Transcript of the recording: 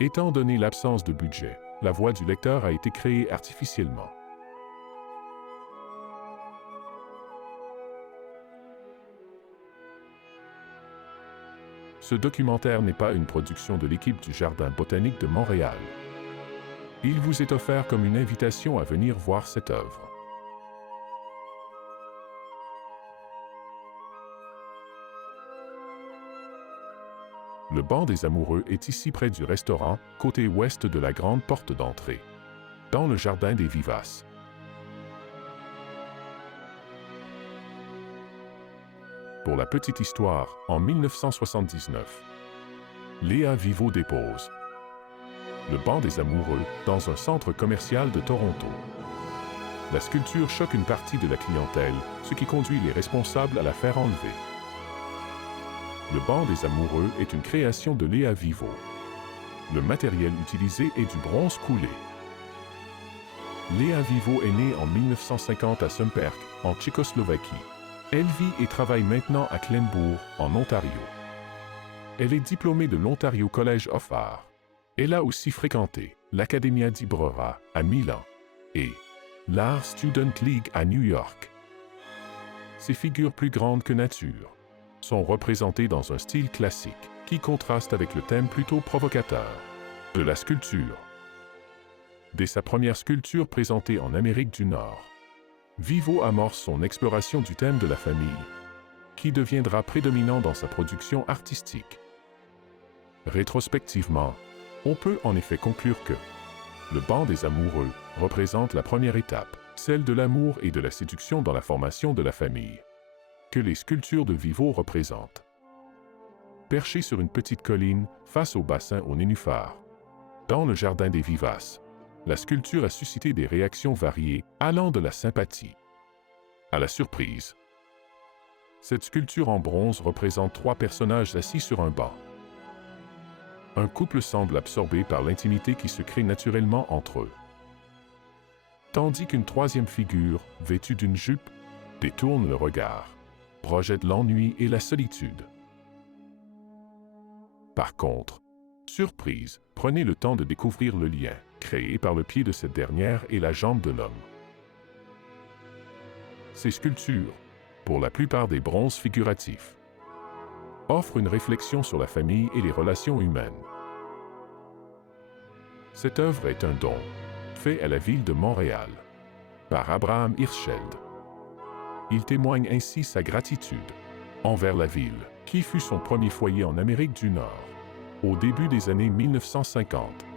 Étant donné l'absence de budget, la voix du lecteur a été créée artificiellement. Ce documentaire n'est pas une production de l'équipe du Jardin botanique de Montréal. Il vous est offert comme une invitation à venir voir cette œuvre. Le banc des amoureux est ici près du restaurant, côté ouest de la grande porte d'entrée, dans le jardin des Vivaces. Pour la petite histoire, en 1979, Léa Vivo dépose le banc des amoureux dans un centre commercial de Toronto. La sculpture choque une partie de la clientèle, ce qui conduit les responsables à la faire enlever. Le banc des amoureux est une création de Léa Vivo. Le matériel utilisé est du bronze coulé. Léa Vivo est née en 1950 à Sumperk, en Tchécoslovaquie. Elle vit et travaille maintenant à Glenbourg, en Ontario. Elle est diplômée de l'Ontario College of Art. Elle a aussi fréquenté l'Accademia di Brera à Milan et l'Art Student League à New York. Ces figures plus grandes que nature sont représentées dans un style classique qui contraste avec le thème plutôt provocateur de la sculpture. Dès sa première sculpture présentée en Amérique du Nord, Vivo amorce son exploration du thème de la famille, qui deviendra prédominant dans sa production artistique. Rétrospectivement, on peut en effet conclure que le banc des amoureux représente la première étape, celle de l'amour et de la séduction dans la formation de la famille, que les sculptures de Vivo représentent. Perché sur une petite colline face au bassin aux nénuphars, dans le jardin des Vivaces, la sculpture a suscité des réactions variées, allant de la sympathie à la surprise. Cette sculpture en bronze représente 3 personnages assis sur un banc. Un couple semble absorbé par l'intimité qui se crée naturellement entre eux. Tandis qu'une troisième figure, vêtue d'une jupe, détourne le regard, projette l'ennui et la solitude. Par contre, surprise, prenez le temps de découvrir le lien créé par le pied de cette dernière et la jambe de l'homme. Ces sculptures, pour la plupart des bronzes figuratifs, offrent une réflexion sur la famille et les relations humaines. Cette œuvre est un don, fait à la ville de Montréal, par Abraham Hirschfeld. Il témoigne ainsi sa gratitude envers la ville, qui fut son premier foyer en Amérique du Nord, au début des années 1950.